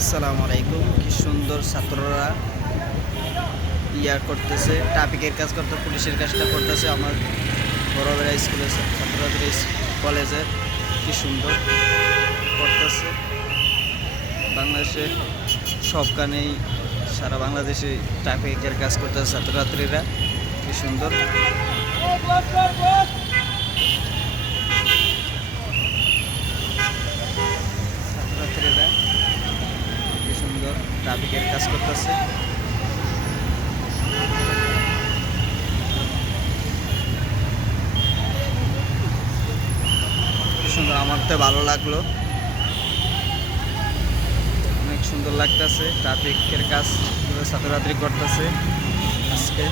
আসসালামু আলাইকুম। কি সুন্দর ছাত্ররা ইয়া করতেছে, ট্রাফিকের কাজ করতে, পুলিশের কাজটা করতেছে। আমার বড়বেড়া স্কুলের ছাত্রদের কলেজের কি সুন্দর করতেছে। বাংলাদেশে সবখানেই, সারা বাংলাদেশে ট্রাফিকের কাজ করতেছে ছাত্রছাত্রীরা। কি সুন্দর ছাত্রছাত্রীরা কি সুন্দর ট্রাফিকের কাজ করতেছে কি সুন্দর আমার তো ভালো লাগল। অনেক সুন্দর লাগতেছে, ট্রাফিকের কাজ ছাত্রছাত্রী করতেছে আজকে।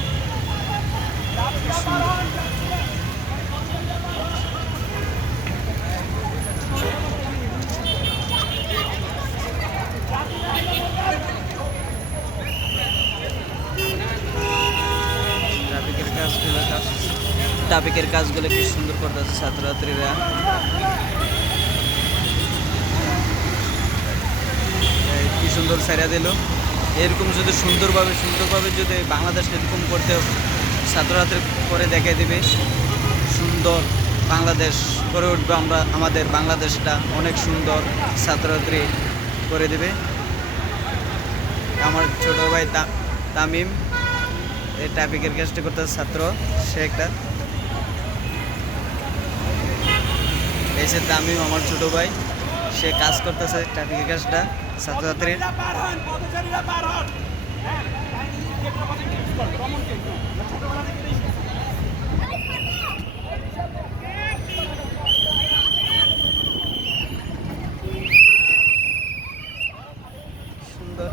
ট্রাফিকের কাজগুলো কাজ ট্রাফিকের কাজগুলো কি সুন্দর করতেছে ছাত্রছাত্রীরা এই কি সুন্দর সাইরা দিল। এরকম যদি সুন্দরভাবে সুন্দরভাবে যদি বাংলাদেশ এরকম করতে ছাত্রছাত্রী করে দেখাই দিবে, সুন্দর বাংলাদেশ করে উঠবে আমরা, আমাদের বাংলাদেশটা অনেক সুন্দর ছাত্রছাত্রী করে দেবে। আমার ছোট ভাই তামিম এই ট্রাফিকের কাজটা করতে ছাত্র, সে একটা। এই সে তামিম, আমার ছোট ভাই, সে কাজ করতেছে ট্রাফিকের কাজটা। সুন্দর।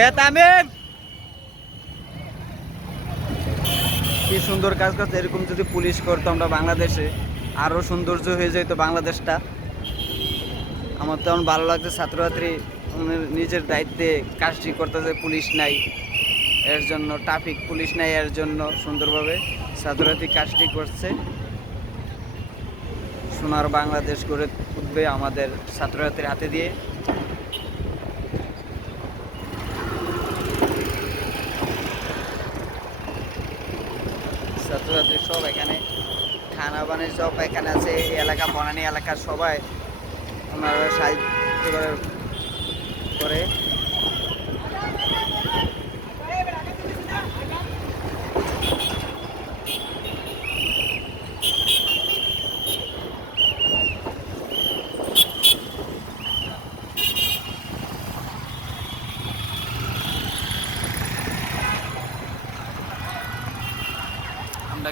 এ, তামিম! কি সুন্দর কাজ করছে। এরকম যদি পুলিশ করতো আমরা বাংলাদেশে আরও সৌন্দর্য হয়ে যেত বাংলাদেশটা। আমার তেমন ভালো লাগছে, ছাত্রছাত্রী নিজের দায়িত্বে কাজটি করতেছে, পুলিশ নাই। এর জন্য, ট্রাফিক পুলিশ নাই এর জন্য সুন্দরভাবে ছাত্রছাত্রী কাজটি করছে। সোনার বাংলাদেশ গড়ে উঠবে আমাদের ছাত্রছাত্রীর হাতে দিয়ে। ছাত্রছাত্রী সব এখানে খানা সব এখানে আছে এলাকা, বনানী এলাকার সবাই ওনারা সাইজ করে।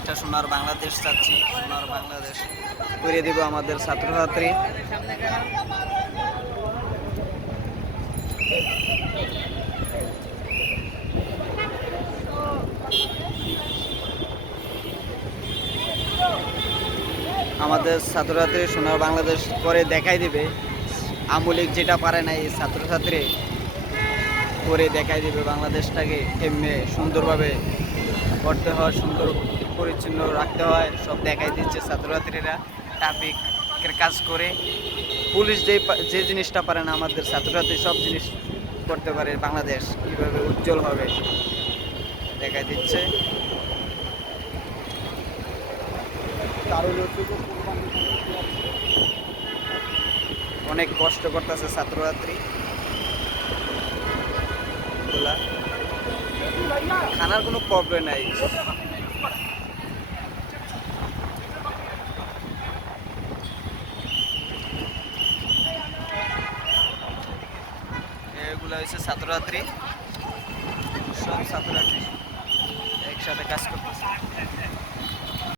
একটা সোনার বাংলাদেশ চাচ্ছি। সোনার বাংলাদেশ করে দেব আমাদের ছাত্রছাত্রী। আমাদের ছাত্রছাত্রী সোনার বাংলাদেশ করে দেখাই দিবে। আমলিক যেটা পারে না এই ছাত্রছাত্রী করে দেখাই দিবে বাংলাদেশটাকে এমনি সুন্দরভাবে করতে হয়, সুন্দর পরিচ্ছন্ন রাখতে হয়, সব দেখাই দিচ্ছে ছাত্রছাত্রীরা ট্রাফিকের কাজ করে পুলিশ যে যে জিনিসটা পারে না আমাদের ছাত্রছাত্রী সব জিনিস করতে পারে বাংলাদেশ, কীভাবে উজ্জ্বল হবে দেখাই দিচ্ছে অনেক কষ্ট করতেছে ছাত্রছাত্রী। খানার কোনো প্রবলেম নাই। এগুলো হয়েছে ছাত্রছাত্রী। সব ছাত্রছাত্রী একসাথে কাজ করতেছে।